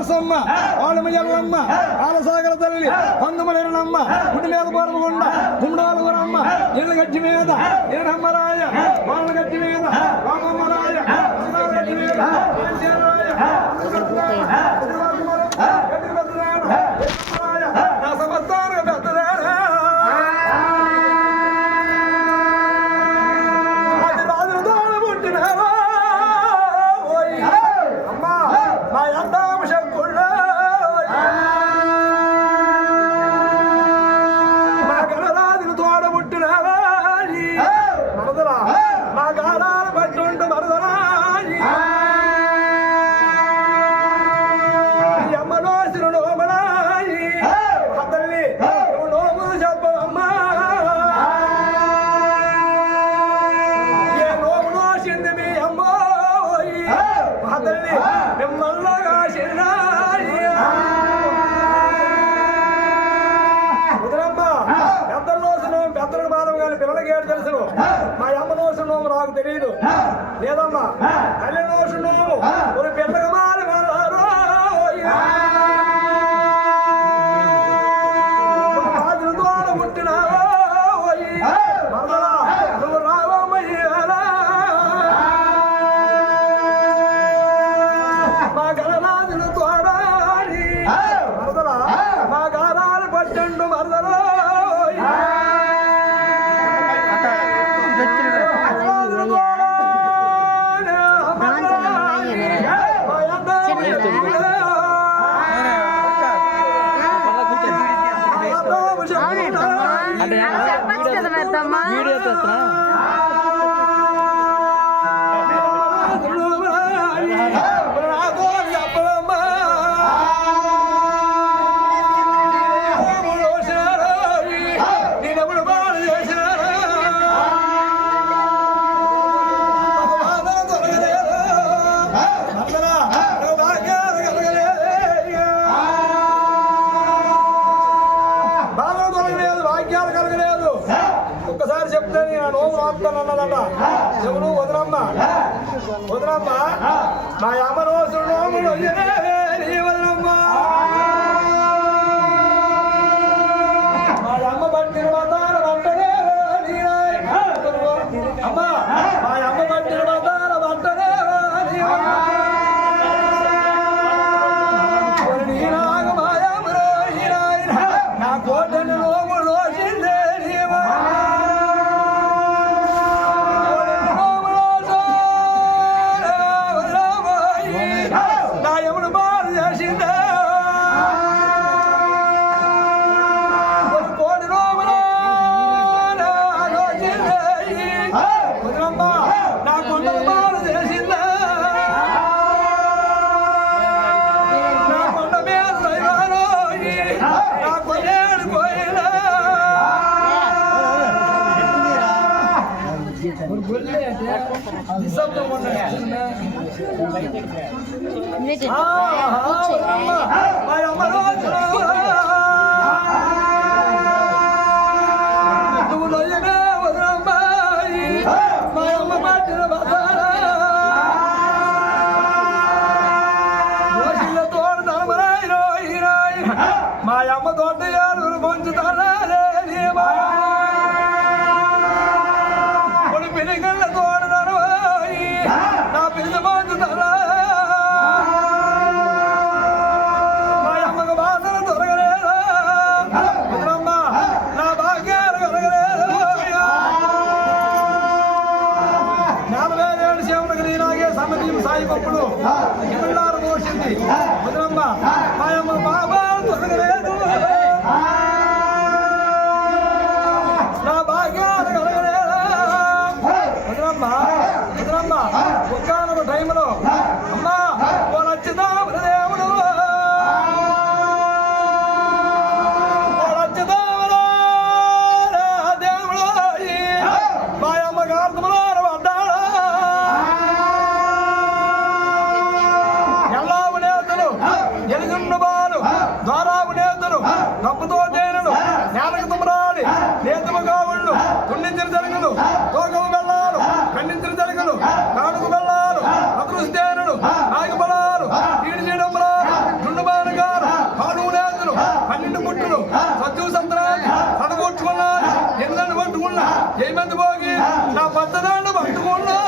నరసమ్మ వాళమయ్యమ్మ పాలసాగర తల్లి పందుమలేనమ్మ గుడి మీద పొరమగుండ గుమ్మడాలగురమ్మ ఇళ్ళ గట్టి మీద ఏడమ్మరాయ వాళ్ళ గట్టి మీద రామమ్మరాయ గట్టి మీద నా సమస్తాన పెద్దదారా అది రాజుల తోడ పుట్టినారా అమ్మా మా ఎందాము శంకుళ్ళ మా గణరాజుల తోడ పుట్టినారా మరదరా మా గారాలు పట్టుంట మరదరా పిల్లలకి ఏడు తెలుసు మా అమ్మ నోసు నోము నాకు తెలియదు లేదమ్మా తల్లి నోసు నోము ఒక పిల్లగా మారి వెళ్ళారు రాజుల తోడ పుట్టినావో మరదలా నువ్వు రావమ్మయ్యారా మా గణరాజుల తోడ మరదలా మా గారాలు పట్టండు మరదలో ఒక్కసారి చెప్తే నేను నోము రాస్తానన్నదట ఎవరు వదలమ్మ వదలమ్మ మా అమ్మ రోజు నోములు వదలమ్మ మా అమ్మ పట్టిన బంధాల వంటనే అమ్మ మా అమ్మ పట్టిన బంధాల వంటనే నా కోటను నోములు మా అమ్మ తోట యారు పొంచుతారా పిల్లగల్ల తోడదారు నా పిల్ల పొంచుతారా మా అమ్మకు బాధలు దొరకలేదా అమ్మ నా భాగ్యాలు కలగలేదు 47 సేవలకు నీలాగే సమ్మతి సాయి పప్పులు ఇల్లారు మోసింది వదలమ్మ మా అమ్మ బాబాలు దొరకలేదు నా భాగ్యాలు కలగలేదా వదలమ్మ ఒక్కనొక టైంలో అమ్మా ఓ నచ్చుదాము దేవుడు దేవుడు మా అమ్మ గార్తములో పడ్డాడు ఎల్లావు నేతలు ఎలుగున్న బాలు ద్వారావు నేతలు నప్పుతో తేనెలు నేలకు తుమరాలి నేతము కావుళ్ళు తుండించిన జరుగులు తోకము బెల్లాలు ఖండించిన జరుగులు కానుకు బెల్లాలు అదృష్టేనులు నాయకు బలాలు ఈడి చేయడం పట్టదాన్ని పట్టుకున్నా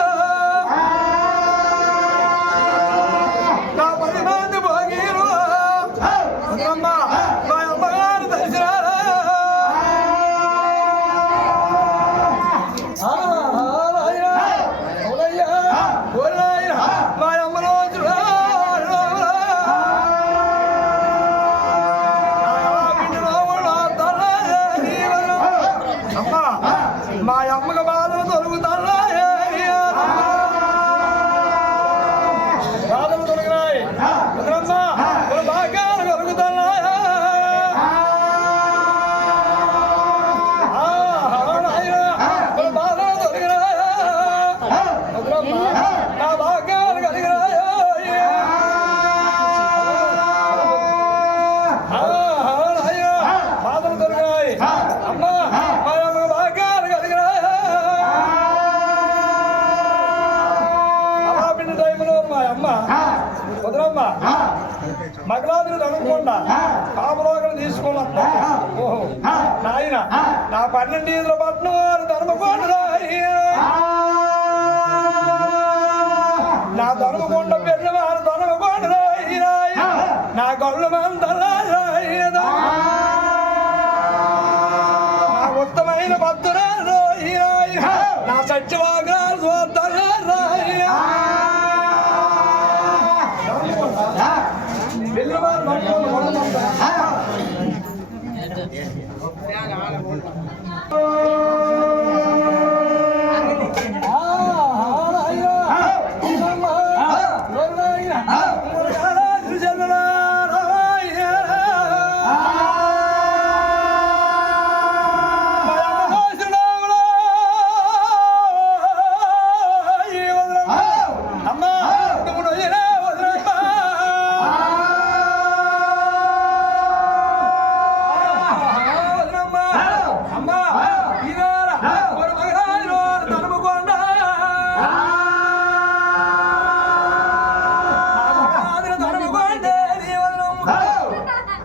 నా 10 మంది భోగీలు అమ్మ మా అమ్మగారు దర్శనారా మా అమ్మ రోజు మా అమ్మకి బాధలు దొరుకుతారా బాధలు దొరికినాయి భాగ్యాలు దొరుకుతారా బాధలు దొరికినాయా నా భాగ్యాలు కలిగినాయా బాధలు దొరికినాయి అమ్మ మా అమ్మకి భాగ్యాలు కలిగినాయా అలాంటి టైంలో మా అమ్మ కుదరమ్మ మగలాదులు కనుక్కుండా కాపులోకలు తీసుకుని ఓహో నాయన నా 12 ఈదుల పట్నం వారు ధర్మకొండ నా ధర్మకొండ పెళ్ళి వారు ధర్మకొండ నా గొల్ల మందలా నా ఉత్తమైన భద్రా నా సత్యవాగ్రాలు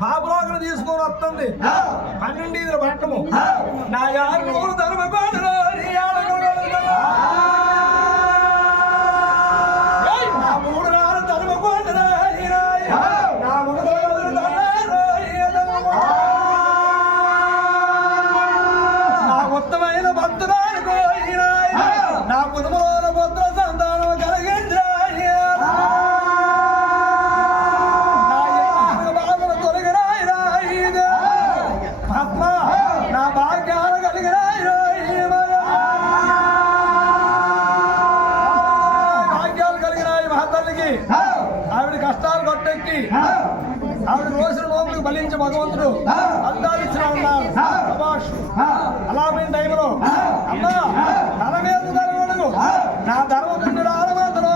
పాపలోకలు తీసుకొని వస్తుంది 12 ఈదుల పట్టము నా 6 ధర్మకొండ నా 3 నాలు ధర్మకొండ నా 3 నా ఉత్తమైన భక్తురాలు నా కుటుంబంలో పుత్ర సంతానం కలిగించా నా భాగ్యాలు కలిగినాయి భాగ్యాలు కలిగినాయి మహతల్లికి ఆవిడ కష్టాలు కొట్టెక్కి ఆవిడ రోజుల నోములకు బలించి భగవంతుడు అందాలు ఇచ్చిన ఉన్నారు అలాంటి టైంలో అమ్మా తన మీద ధర్మడుగు నా ధర్మపుణ్యుడు ఆలమంతలో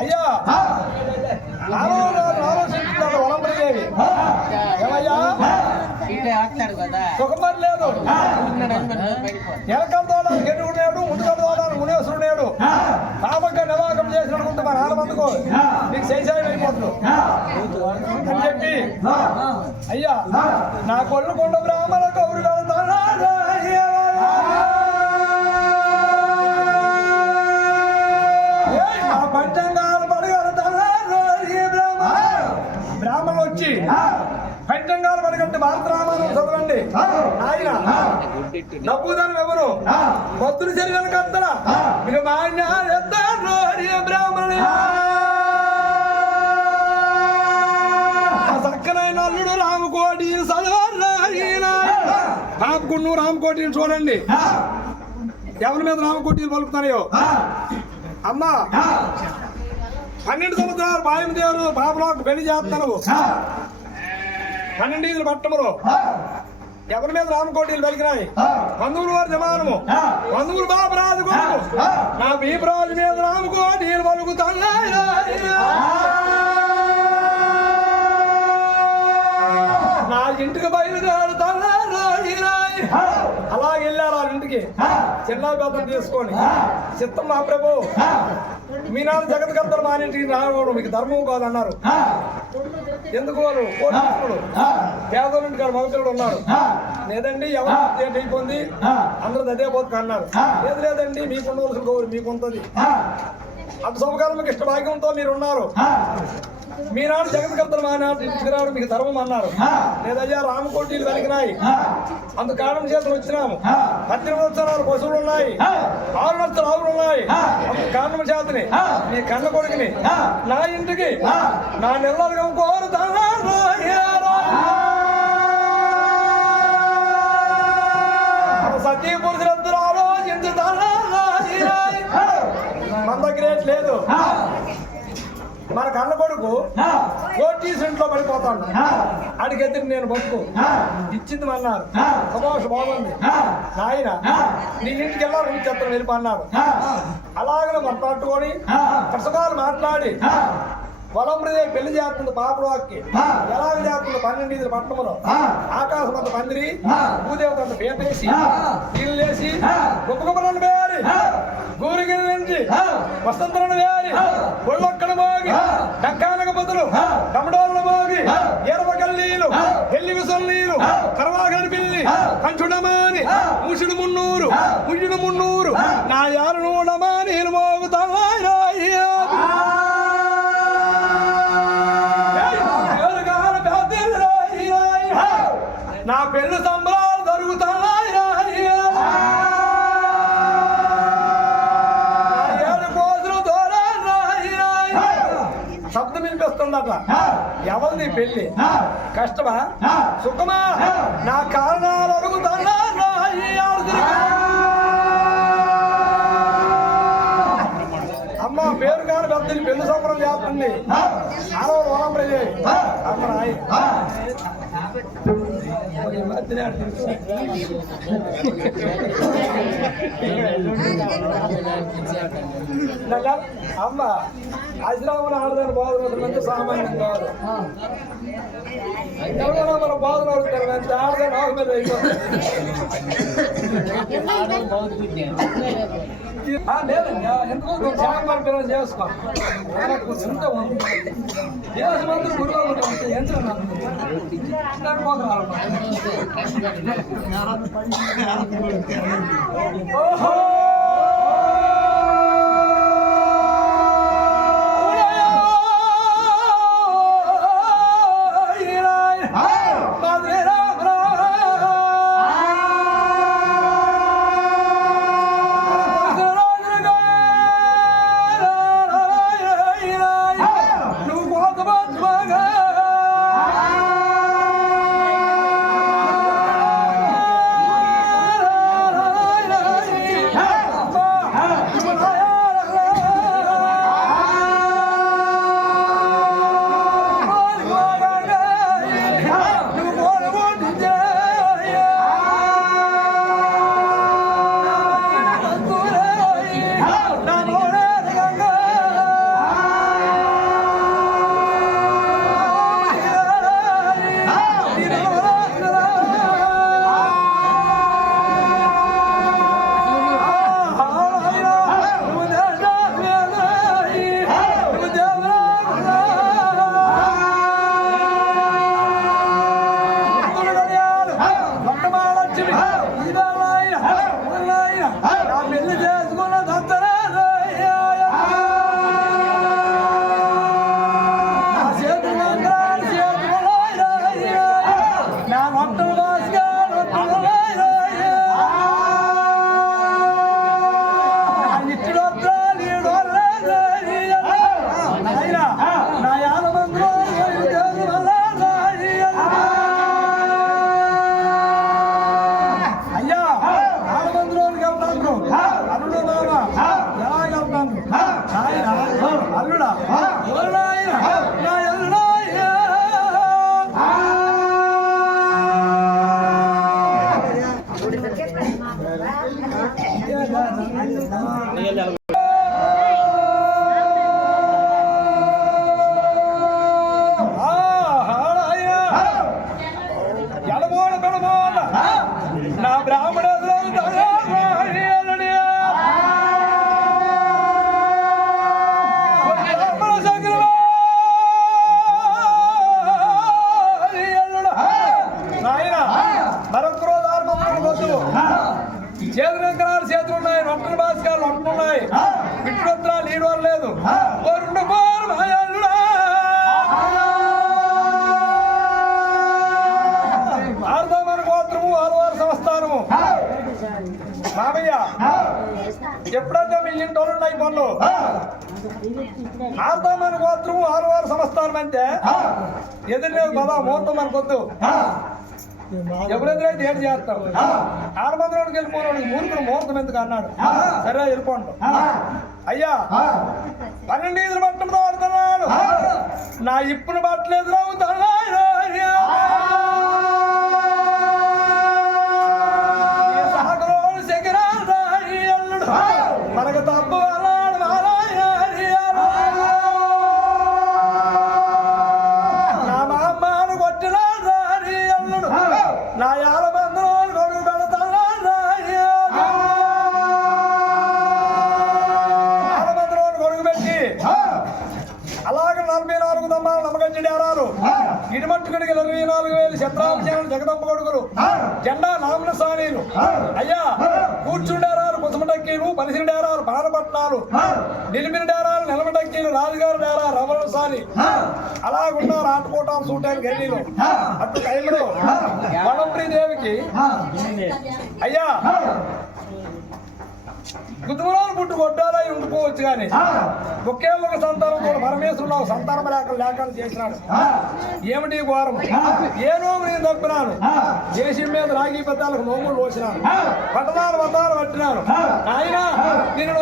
అయ్యా ఆలోచించాడు వలంబరిదేవి ఏమయ్యా సుఖమని లేదు ఎలకల తోడాలు గెలుగునేడు ముందుకల తోడాలు మునేశ్వరునేడు పాపంగా నివాకం చేసినట్టుకుంటే మా నాన్నమందుకో నీకు శైశాయం అయిపోతుంది అని చెప్పి అయ్యా నా కొళ్ళు కొండ బ్రాహ్మణ కౌరు పంచంగాలు పడగలుగుతాను బ్రాహ్మణులు వచ్చి పంచంగాలు పడగంటే భారత రామాయణం చదవండి ఆయన డబ్బుదానం ఎవరు భక్తులు శరీరానికి అంతరా మీకు బ్రాహ్మణుడు చక్కనైన అల్లుడు రామకోటి పాపకున్ను రామకోటిని చూడండి ఎవరి మీద రామకోటిని పలుకుతారో అమ్మా 12 సంవత్సరాలు బాయం దేవుడు బాబులోకి పెళ్లి చేస్తాను 12 పట్టములు ఎవరి మీద రామకోటీలు వెలిగినాయి బంధువులు వారి జమానము బంధువులు బాబురాజు కొడుకు నా బీపరాజు మీద రామకోటీలు పలుకుతున్నాయి నా ఇంటికి బయలుదేరుతున్నా అలాగే వెళ్ళారు వాళ్ళ ఇంటికి చిన్న పెద్దలు తీసుకొని చిత్తం మా ప్రభు మీ నాన్న జగత్కర్తలు మా ఇంటికి రావడం మీకు ధర్మం కాదన్నారు ఎందుకు వాళ్ళు కోటీశ్వరుడు పేదోళ్ళింటి కాదు మగపిల్లడు ఉన్నారు లేదండి ఎవరు అయిపోయింది అందరూ అదే బతుకు అన్నారు లేదు లేదండి మీకు ఉండవలసిన గౌరవం మీకు ఉంటుంది అటు శుభకాలం ఇష్ట భాగ్యంతో మీరు ఉన్నారు మీ నాడు జగత్కర్తలు మా నాటి ఇంటికి రావడం మీకు ధర్మం అన్నారు లేదయ్యా రామకోటీలు వెలిగినాయి అందు కారణం చేతులు వచ్చినాము 18 సంవత్సరాలు పశువులు ఉన్నాయి 6 లక్షల ఆవులు ఉన్నాయి అందు కారణం చేతని నీ కన్న కొడుకుని నా ఇంటికి నా నెలలుగా కోరుతాను సతీ పురుషులందరూ ఆలోచించుతాను మన దగ్గర లేదు మన కన్న కొడుకు కోటీస్ ఇంట్లో పడిపోతాడు ఆడికి ఎదురు నేను బతుకు ఇచ్చింది అన్నారు సభాష బాగుంది నాయన నీ ఇంటికి వెళ్ళారు నీ చెత్తను వెళ్ళి అన్నారు అలాగనే మనం పట్టుకొని కష్టకాలు మాట్లాడి వలంబరిదేవి పెళ్లి చేస్తుంది పాపలోకి ఎలాగ చేస్తుంది 12 పట్టణంలో ఆకాశం అంత పందిరి భూదేవత అంత పేటేసి నీళ్ళు వేసి గొప్ప గొప్పలను వేరి గూరిగిరి నుంచి వసంతలను వేరి ఒళ్ళొక్కడు మోగి డక్కానక బదులు డమడోళ్ళ మోగి ఎరవకల్లీలు పెళ్లి విసల్లీలు కరవాగడి పిల్లి కంచుడమాని ముషుడు మున్నూరు ముషుడు మున్నూరు నా యారు నూడమా నేను మోగుతా నా పెళ్లి సంబరాలు జరుగుతున్నాయి శబ్దం వినిపిస్తుందట ఎవరిది పెళ్లి కష్టమా సుఖమా నా కారణాలు అడుగుతున్నా అమ్మ పేరు కాని పెద్దని పెళ్లి సంబరం చేస్తుంది ఆడవాళ్ళు వలంబరి అమ్మ అమ్మ అశ్రామణ ఆడదాని బాధపడుతున్న మంచి సామాన్యం కాదు ఎవరైనా మన బాధపడుతారు మంచి ఆడదాని ఆకు మీద లేదండి ఎందుకో సామాన్ పిల్లలు చేసుకో ఎంత ఉంది దేశమంతా గురువు ఎంత ఓహో Hey! ఎప్పుడైతే మీ ఇంట్లో ఉన్నాయి పనులు ఆడతామని గోత్రం 6 సంవత్సరాల అంటే ఎదురు బాబా ముహూర్తం మనకొద్దు ఎప్పుడెదురైతే ఏడు చేస్తాం 6 మందిలోకి వెళ్ళిపోయిన మూర్ఖుడు ముహూర్తం ఎందుకు అన్నాడు. సరే వెళ్ళిపోండు. అయ్యా 12 ఈదులు పట్టడంతో ఆడుతున్నాడు. నా ఇప్పుడు పట్టలేదు రావుతాడు మనకు తప్పు నా మామ్మను కొట్టినాడు అల్లుడు నా 50 మంది కొడుకు పెడతాడు 50 మంది కొడుకు పెట్టి అలాగే 44 దమ్మాలు నమ్మకంచి డేరాలు ఇటుమట్టుకుడికి 24,000 శత్రాభిషేకులు జగదమ్మ కొడుకులు జెండా నామన సానీలు అయ్యా కూర్చుండేరాలు కుసమటక్కీలు పరిసిన డేరాలు పానపట్నాలు నిలిమిన డేరాలు నిలమటక్కీలు రాజుగారు డేరా రమణ సాని అలాగున్నారు ఆటపోటాలు సూటాలు గల్లీలు అటు కైముడు వనప్రీదేవికి అయ్యా గుద్దుమరాలు పుట్టు కొట్టాలై ఉండిపోవచ్చు కానీ ఒకే ఒక సంతానం కూడా పరమేశ్వరుడు సంతానం లేఖలు చేసినాడు. ఏమిటి ఘోరం? ఏ నోము నేను తప్పినాను దేశం మీద రాగి పెద్దాలకు నోములు పోసినాను పట్టణాలు వద్దాలు పట్టినాను ఆయన నేను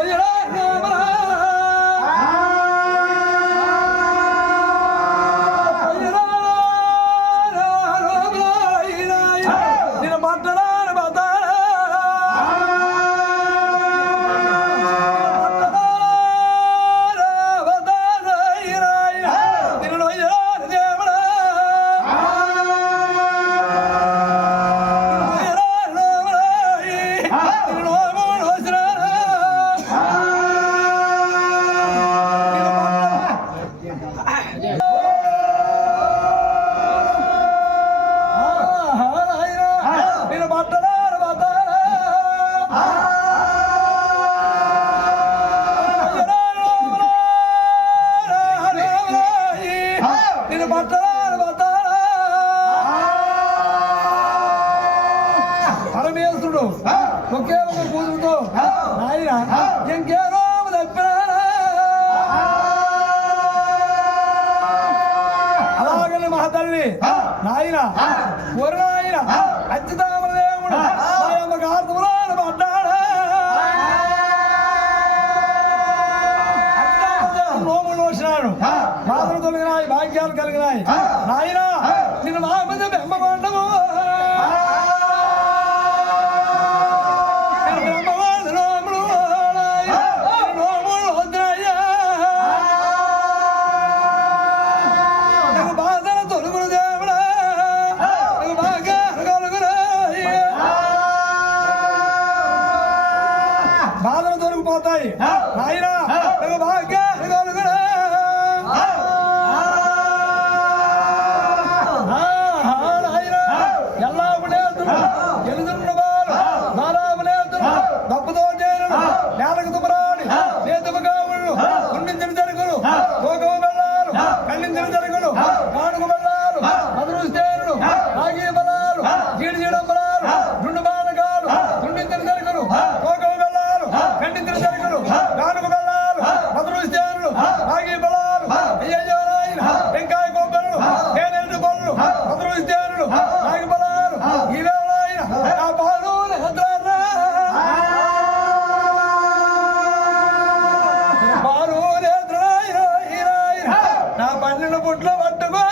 నేను పట్టణాలు బతాను పరమేశ్వరుడు ఒకే ఒక కూతురుతో ఆయన ఇంకేనో తప్పినారా అలాగని మహతల్లి నాయన ఒరు నాయన అచ్యుతామదేవుడు ఆయనకు ఆర్తములను పడ్డాడా నోములు వచ్చినాడు బాధలు తొలగినాయి భాగ్యాలు కలిగినాయి నాయన నిన్ను మా మీద బెమ్మకొండము బాధలు దొరికిపోతాయి నాయన బాగా దప్పుతో చేరు నేలకు తుమరాడి నేతుమగావుళ్ళు ఉండించిన జరుగులు తోకము బెల్లాలు ఖండించిన జరుగులు మాడుగు బెల్లాలు మధురు చేరులు రాగి బలాలు జీడి జీడం బలాలు రెండు బాణకాలు తుండించిన జరుగులు తోకము బెల్లాలు ఖండించిన జరుగులు నాలుగు బెల్లాలు మధురు చేరులు రాగి బలాలు అయ్యయ్యో నాయన వెంకాయ కొబ్బరులు తేనెల్లి పళ్ళు మధురు చేరులు రాగి బలాలు ఇవే నాయన నా పాలు నా పన్నెండు పుట్లు పట్టుకో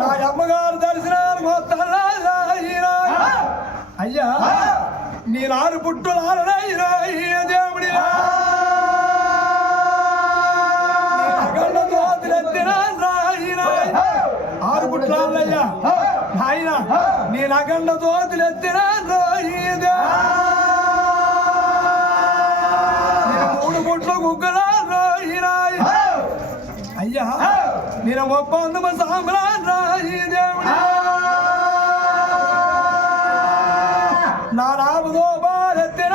నా అమ్మగారు దర్శనాలు మొత్తం అయ్యా నీ 4 పుట్టులు దేవుడి ఆరు పుట్లాలయ్యా ఆయన నీ నగండ దోతులెత్తిన 3 పుట్లు గుగ్గలా అయ్యా నేను 30 సాంబలా దేవుడి నా రాముదో బాలెత్తిన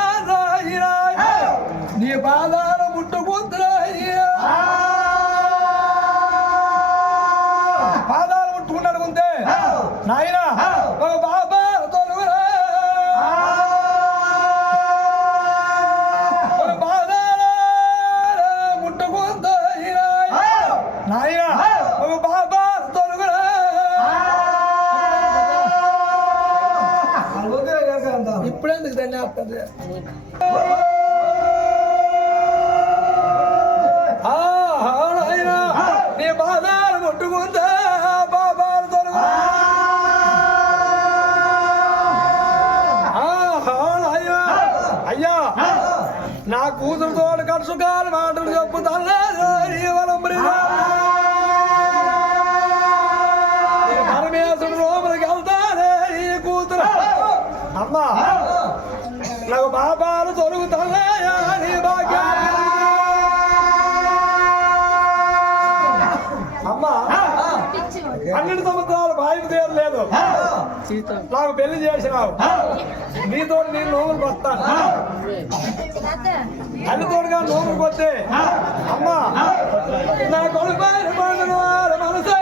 నీ పాదాల ముట్టుకుంటున్నాయ్యా పాదాలు ముట్టుకున్నాడు ముందే నాయన ఒక బాబా తొలుగురా నా కూతురుతో కలుసుకాలు మాటలు చెప్పుతాను పరమేశ్వరుడు లోపలికి వెళ్తానే ఈ కూతురు అమ్మా నాకు పాపాలు తొలుగుతాయా నీ భాగ్యం అమ్మా 12 సంవత్సరాలు బాయికి తీరలేదు నాకు పెళ్లి చేసినావు నీతో నేను నోములకు వస్తాను అన్నితోడుగా నోములకు వస్తే అమ్మా నా కొడుకు మనసు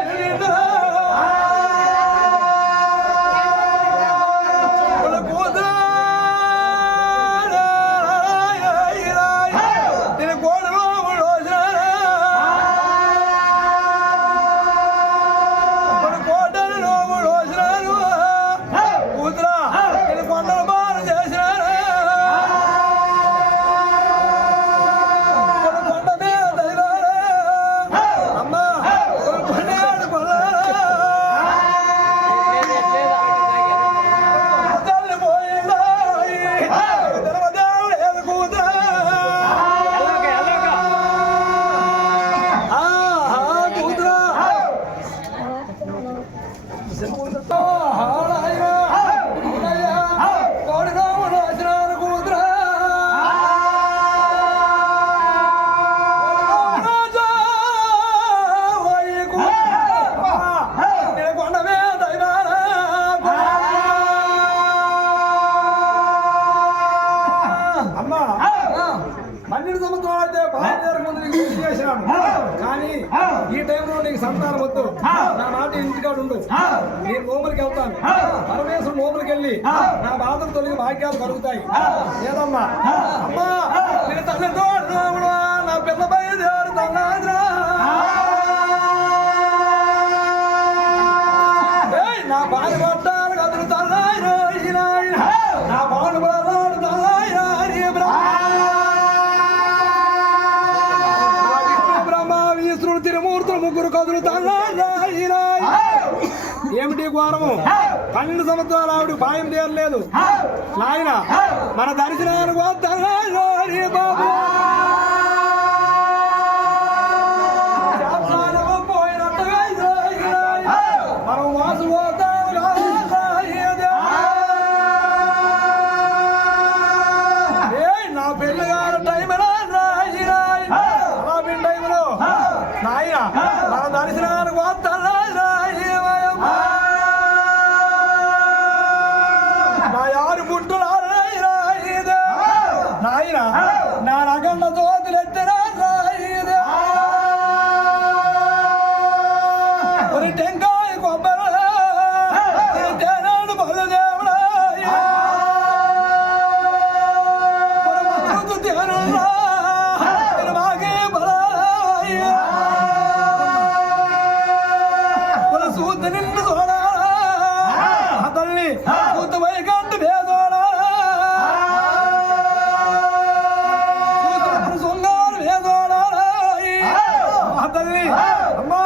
కానీ ఈ టైంలో నీకు సంతానం వద్దు నా మాట ఇంటికాడు ఉండు నేను నోములకి వెళ్తాను పరమేశ్వరుడు నోములకి వెళ్ళి నా బాధలు తొలగి భాగ్యాలు కలుగుతాయి ఏదమ్మా అమ్మా నేను తల్లితో నా పిల్ల బయలుదేరు తల్లాద్రా నా బాధ పట్టాలు కదులు తల్లాయినా నా బాధ పడాడు తల్లాయినా తిరుమూర్తులు ముగ్గురు కదులు ఏమిటి ఘోరము 12 సంవత్సరాలు ఆవిడ పాయం తీరలేదు నాయన మన దర్శనానికి బాబు మనం మాసు నా పెళ్లి గారు టైంలో టైంలో నాయన మన దర్శనానికి నా యారు పుట్టులు నాయన నా రకంలో తోతులు ఎత్తినా టెంకాయ కొబ్బరి తేనాడు పళ్ళు దేవుడా మాకే సూత నిన్ను చూడా తల్లి సూత వైకంఠ భేదోడా సొంగారు భేదోడా తల్లి అమ్మా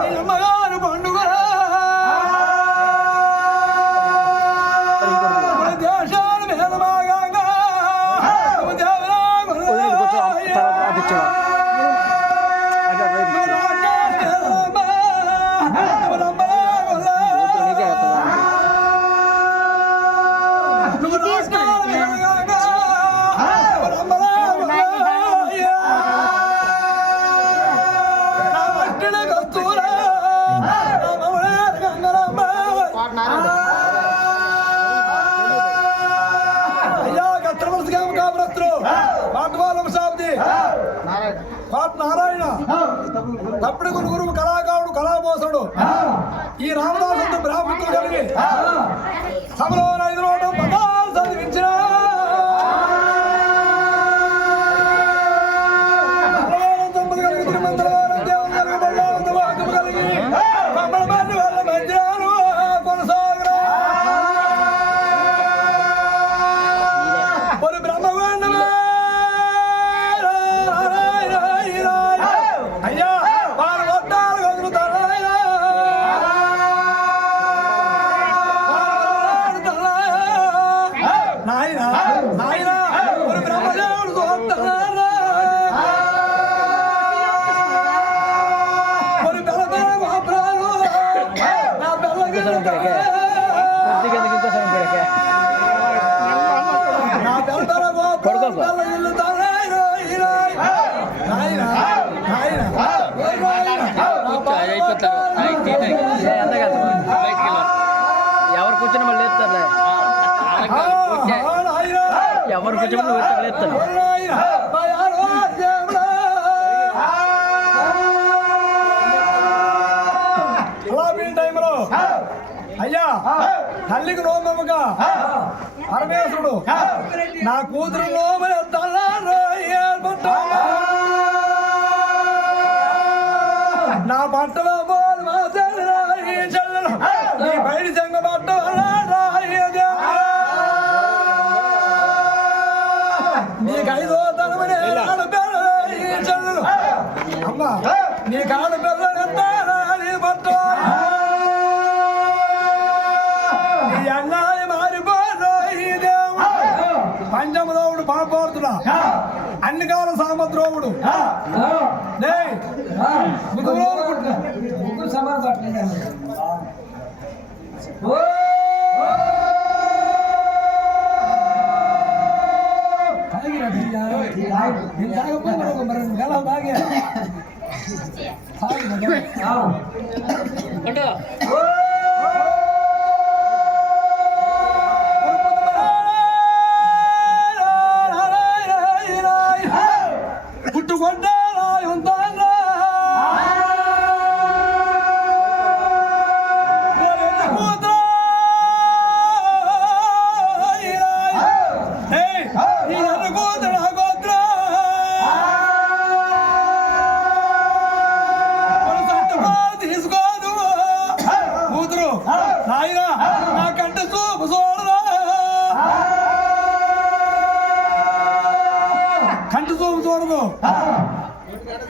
నీ అమ్మగారు పండుగ దేశాలు భేదమాగా నారాయణ తప్పుడు గురువు కళాకారుడు కళాపోసుడు ఈ రామదాసు బ్రాహ్మణుడు కలిగి సభలో 5 నోటు పదాలు చదివించిన ఎవరికి వచ్చినప్పుడు వచ్చేస్తాను టైంలో అయ్యా తల్లికి నోమముగా పరమేశ్వరుడు నా కూతురు నా బట్టలో నీ బయట సంగ బట్ట నీకు ఐదో తనమని అమ్మా నీ కాదు పిల్లలు బట్ట ఈ అన్నాయి మారిపోదు ఈ దేవుడు పంచమదోవుడు పాపోడుతున్నా అన్ని కాల సామద్రోవుడు కంటి చూపు చూడదు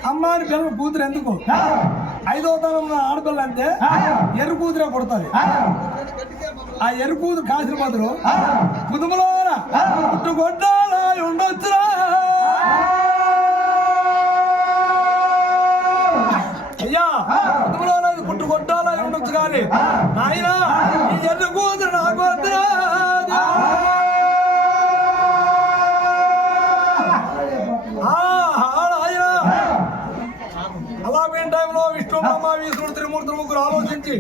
అమ్మాని పిల్లల కూతురు ఎందుకు ఐదో తరం ఆడపిల్ల అంటే ఎర్ర కూతురే పుడతాది ఆ ఎర్ర కూతురు కాసిన బదులు కుటుంబంలో పుట్టుకొట్టాలా ఉండొచ్చురా అయ్యా కుటుంబంలో పుట్టుకొట్టాలా ఉండొచ్చు కానీ నాయన ఈ ఎర్ర కూతురు నాకు వద్దురా అలాంటి టైంలో విష్ణు బ్రహ్మ విష్ణుడు త్రిమూర్తులు ముగ్గురు ఆలోచించి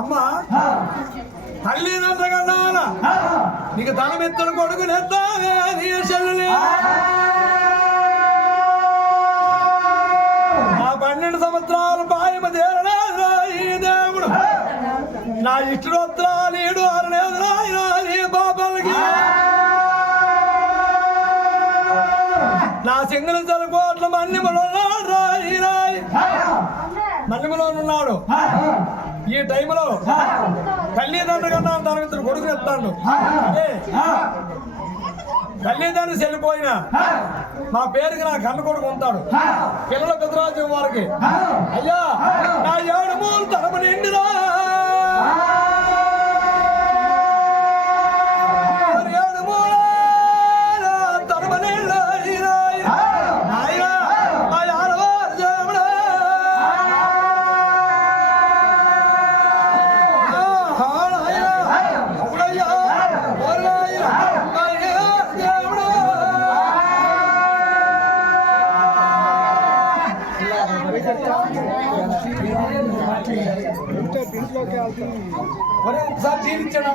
అమ్మా తల్లిదండ్రుల నీకు తలమెత్తడు కొడుకు నెత్తావే నీ చెల్లి నా 12 సంవత్సరాలు పాయమ తేరలేదురా ఈ దేవుడు నా ఇష్టోత్తరా నీడు అరలేదురా నీ పాపలకి నా సింగల కోట్ల మన్నిమలో మన్నిమలో ఉన్నాడు ఈ టైంలో తల్లిదండ్రులు కన్నా తన ఇద్దరు కొడుకుని ఎత్తాడు తల్లిదండ్రులు చెల్లిపోయినా నా పేరుకి నా కన్న కొడుకు ఉంటాడు పిల్లల పెద్దరాజు వారికి అయ్యా నా 7 మూలు తరపు నిండిరా ఒకసారి జీవించాడు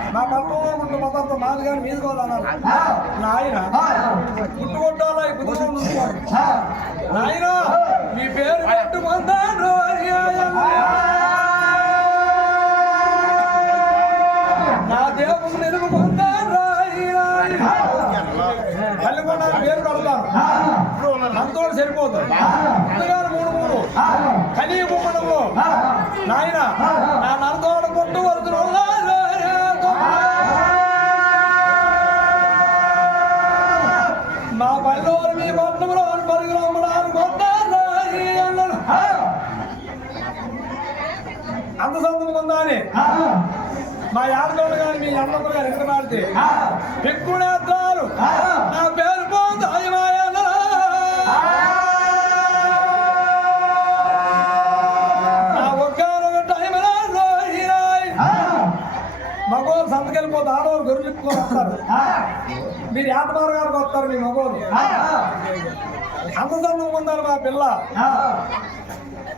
నా పట్టణంలో ఉంటే మొదటి మాది కానీ మీది కోదన్నారు నాయన పుట్టుకొట్టాలా నాయన మీ పేరు పెట్టుకుంటాను నా దేవుడు నిలుపుకుంటాను తల్లికొండ పేరు పెడతాను అంతో సరిపోతుంది ముందుగానే 3 కలిగి బొమ్మడంలో నాయన నా నరదోడ కొట్టు వరుతులు మా యాదవులు కానీ మీ అన్నమ్మలు గారు ఎంత మాడితే ఎక్కునేత్రాలు నా పేరు పోతాయి నా ఒక్కనొక టైంలో మగోలు సంతకెళ్ళిపోతే ఆడవాళ్ళు గొర్రెలు ఇప్పుకొని వస్తారు మీరు ఏటమారు గారికి వస్తారు మీ మగోలు అంత ఉండాలి మా పిల్ల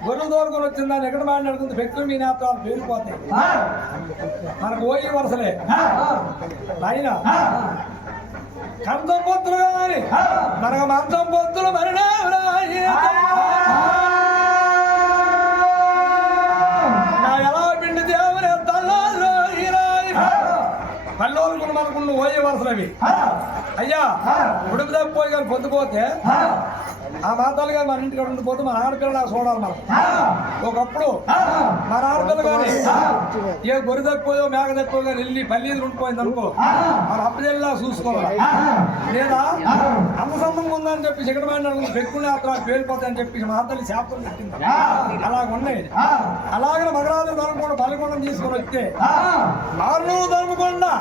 గొర్రెలు తోలుకొని వచ్చిందని ఎక్కడ మాట్లాడుతుంది వ్యక్తులు మీ నేత్రాలు పేలిపోతాయి మనకు ఓయి వరుసలే అయినా కంచం పొత్తులు కానీ మనకు మంచం పొత్తులు మరి నా ఎలా పిండి దేవుని పల్లెలకు మనకు ఓయి వరుసలవి అయ్యా ఉడుపు తప్పిపోయి కానీ పొద్దుపోతే ఆ మాతాలు కానీ మన ఇంటికి ఉండిపోతే మన ఆడపిల్ల నాకు చూడాలి మనం ఒకప్పుడు మన ఆడపిల్ల కానీ ఏ గొర్రె తప్పిపోయో మేక తప్పిపోయో కానీ వెళ్ళి పల్లీలు ఉండిపోయింది అనుకో మన అప్పచెల్లా చూసుకోవాలి లేదా అమ్మ సంబంధం ఉందని చెప్పి చికెన్ మాట పెట్టుకునే అక్కడ పేలిపోతాయని చెప్పి మా తల్లి చేపలు పెట్టింది అలాగ ఉన్నాయి అలాగే మగరాజు తనుకుండా పల్లెకొండను తీసుకొని వస్తే ఆరునూరు తనుకుండా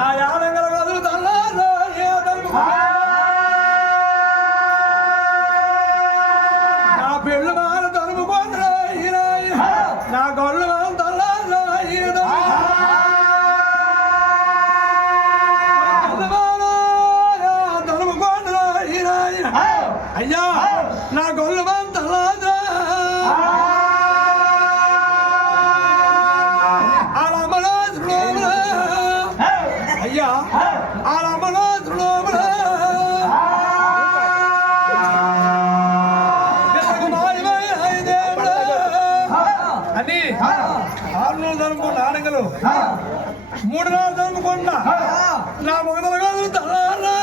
నా యానంగల గదులు తల్లారు నా పెళ్ళు మాన తనుముకొని నా గొళ్ళు మాన తల్లారు తనుముకొని అయ్యా నా గొళ్ళు మాన తల్లారు అయ్యా ఆ రామనాథుడు అని 6 నెలలు జరుపుకున్న ఆనంగలు 3 నెలలు జరుపుకున్న నా మొగదలు కాదు తలారా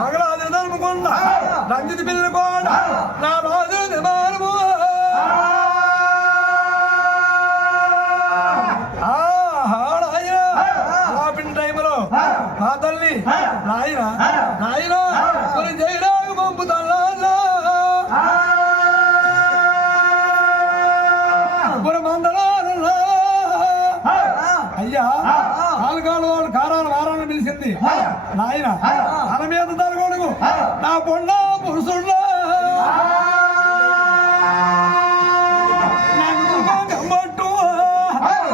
మగరాజు జరుపుకున్న రంజిత్ పిల్లలు కూడా నా రాజు నిమానము మా తల్లి నాయన నాయన కొన్ని జైరాకు పంపుతాను మందరాలు అయ్యా కాలుకాలు వాడు కారాలు వారాలను పిలిచింది నాయన తన మీద తలగొడుగు నా పొండ పురుషుడు నాకు గమ్మట్టు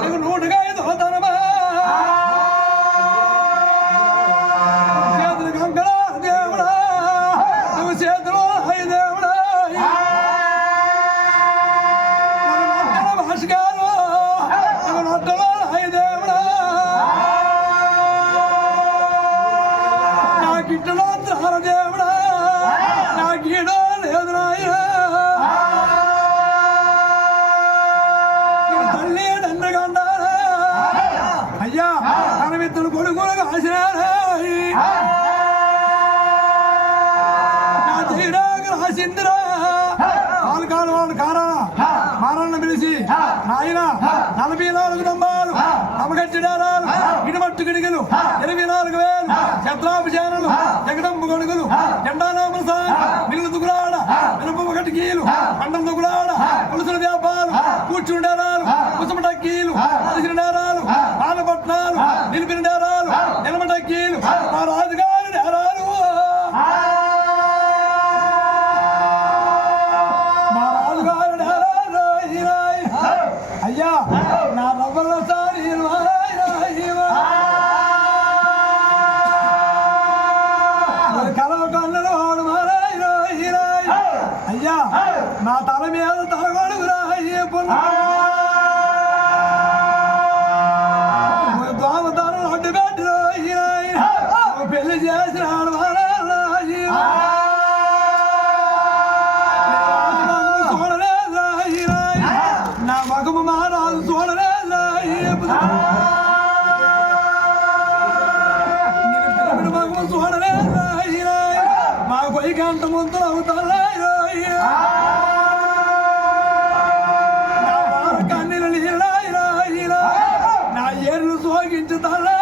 నీకు నూటుగా తోతనమా దేవుడా నా గీడో లేదు తల్లి దండగండా అయ్యా తన విత్తులు కొడుకులు ఆశినారా నా తీరాకు రాసిందిరా కాలు వాళ్ళు కారా మారాలను పిలిచి నాయన 44 దంబాలు అమగచ్చిడారాలు ఇటుమట్టు గిడిగలు 24,000 శత్రాభిషేనాలు జగడంబు గొడుగులు జెండానామల సాయి మిల్లు దుగులాడ మినప కటికీలు పండం దుగులాడ పులుసుల వ్యాపారాలు కూర్చుండేరాలు కుసుమటక్కీలు అలిసినడారాలు పాలపట్నాలు నిలిపిన డేరాలు నిలమటక్కీలు మా రాజుగారి డేరాలు మా రాజుగారి డేరాలు అయ్యా నా రవ్వల సారి అయ్యా నా తల మీద తలగొడుగురా దోమతనం అడ్డు పెట్టిరా పెళ్లి చేసినాడు చూడలేదా నా మగము మారాలు చూడలేదా మగము చూడలేదా మా పొయ్యి గంట ముందు అవుతారా కన్నీళ్ళు నీళ్ళ నా ఏర్లు సోగించుతారా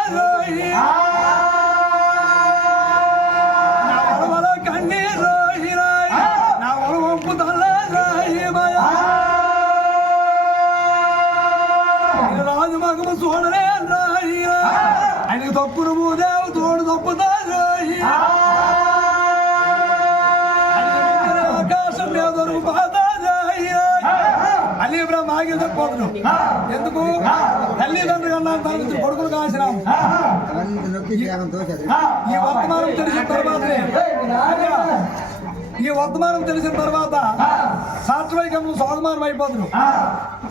నా వలవల కన్నీరు నా వల వంపుతా లోకము చూడలే ఆయనకు తప్పును భూదేవు తోడు తప్పుతారు ఆకాశం మీద దొరుకు అల్లి బ్రహ్మాగి తప్పోతును ఎందుకు తల్లిదండ్రులు కన్నా తన కొడుకులు కాసినాం ఈ వర్తమానం తెలిసిన తర్వాతనే ఈ వర్తమానం తెలిసిన తర్వాత సాత్వికంలో సోగమానం అయిపోతును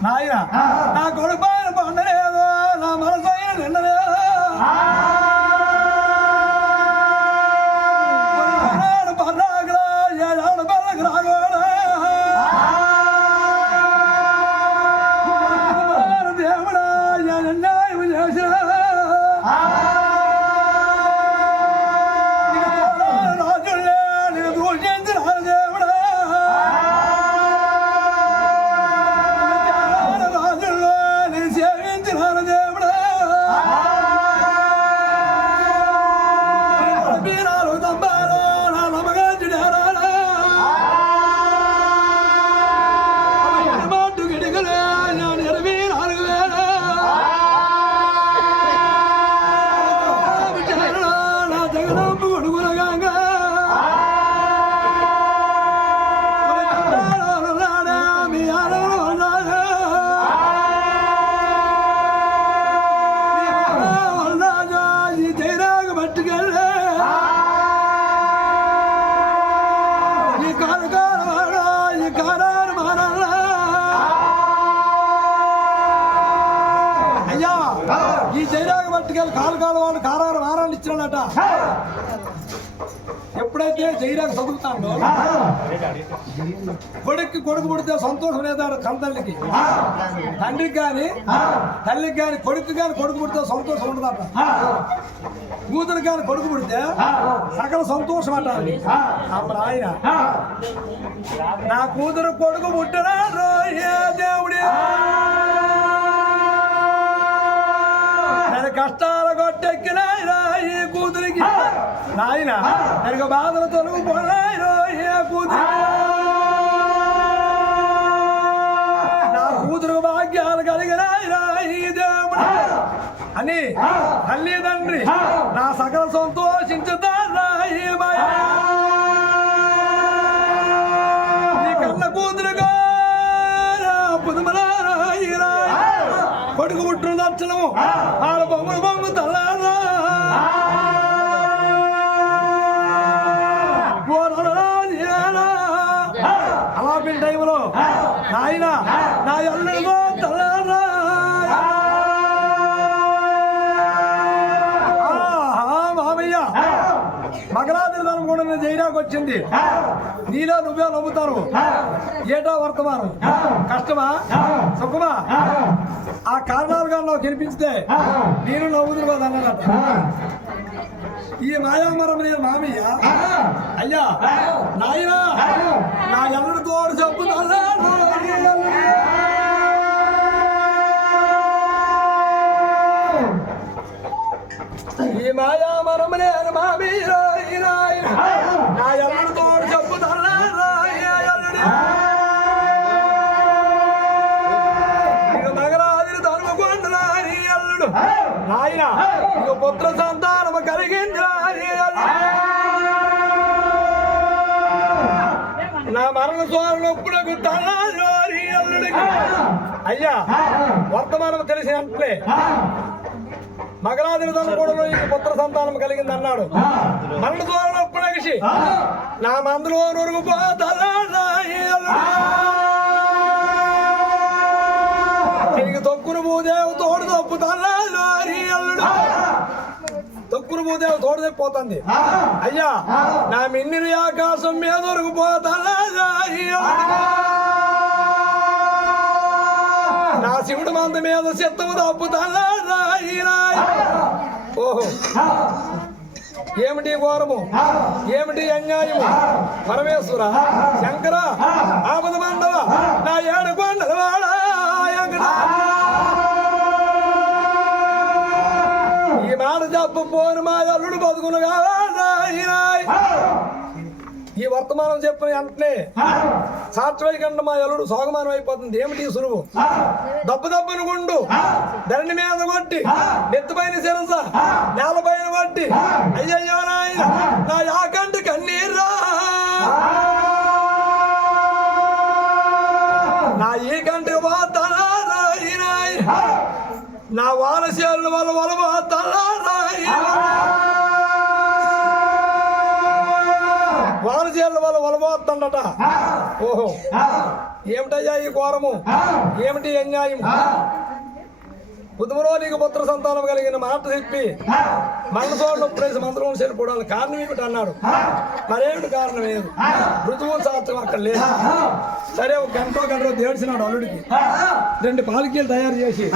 నాయన నా కొడుకు పైన పండలేదు నా మనసు అయిన నిండలేదు ఈ జైరాగ పట్టుకెళ్ళి కాలు వాళ్ళు కారాలు వారాలు ఇచ్చినాడట ఎప్పుడైతే జైరాగ చదువుతాడో కొడుకు పుడితే సంతోషం లేదా కన్నతల్లికి తండ్రికి కానీ తల్లికి కానీ కొడుకు పుడితే సంతోషం ఉండదట కూతురు కానీ కొడుకు పుడితే సకల సంతోషం అంటారు అప్పుడు ఆయన నా కూతురు కొడుకు పుట్టినా దేవుడి కష్టాల గొట్టెక్కినాయిరా ఈ కూతురికి నాయన ನನಗೆ బాధలు తొలగిపోయినాయిరో ఏ కూతురు నా కూతురు భాగ్యాలు కలిగినాయిరా ఈ దేవుడు అని తల్లిదండ్రి నా సకల సంతోషించుతారా ఈ కన్న కూతురుగా పుదుమలారాయిరా కొడుకు పుట్టిన దర్శనము ఆడ బొమ్మ తల్లారా అలాంటి టైంలో నాయన నా ఎల్లుగో తల్లారా మామయ్య మగరాజు కూడా జైరాకు వచ్చింది నీలో నువ్వే నవ్వుతారు ఏటా వర్తమానం కష్టమా సుఖమా ఆ కారణాలుగా నాకు కనిపిస్తే నేను నవ్వుతురు కదా అన్నదట ఈ మాయామరం నేను మామయ్య అయ్యా నాయన నా ఎల్లుడు తోడు చెప్పుతా ఈ మాయామరం నేను మామయ్య నా ఎల్లుడు తోడు చెప్పుతా మగరాజులు తనుకుంటున్నా అల్లుడు నాయన పుత్ర సంతానము కలిగింది నా మరణ స్వారుడు తల్లారి అల్లుడికి అయ్యా వర్తమానం తెలిసి అంటే మగరాజుల తనుకోవడంలో ఈ పుత్ర సంతానం కలిగింది అన్నాడు మరణ స్వారుడు ఒప్పుడగిసి నా మందులో నొరుగుపోతల్లా తొక్కును భూదేవు తోడు తప్పుతల్లా అల్లుడు తొక్కును భూదేవు తోడు తప్పిపోతుంది అయ్యా నా మిన్నిని ఆకాశం మీద దొరికిపోతల్లా నా శివుడు మంద మీద చిత్తము తప్పుతల్లా ఓహో ఏమిటి ఘోరము ఏమిటి అన్యాయము పరమేశ్వర శంకర ఆపద మండవ నా ఏడు కొండల వాడా ఈ మాట చెప్పు పోను మా అల్లుడు బతుకును కాదా ఈ వర్తమానం చెప్పిన వెంటనే సాత్వైకండ మా ఎలుడు సోగమానం అయిపోతుంది. ఏమిటి సులువు? దబ్బనుకుండు ధరణి మీద కొట్టి నెత్తిపైన శిరస నేలపైన కొట్టి అయ్యయ్యో నాయన నా యాకంటి కన్నీర్రా నా ఈ కంటి నా వానశీల వల్ల వానశీల వల్ల వలబోతుందట. ఓహో ఏమిటయ్యా ఈ ఘోరము, ఏమిటి అన్యాయం? కుదుములో నీకు పుత్ర సంతానం కలిగిన మాట చెప్పి మనసోళ్ళు ప్రేసి మంత్రం చెల్లిపోవడానికి కారణం ఏమిటి అన్నాడు. మరేమిటి కారణం లేదు, ఋతువు శాస్త్రం అక్కడ లేదు. సరే ఒక గంటో దేడిచినాడు అల్లుడికి 2 పాలకీలు తయారు చేసి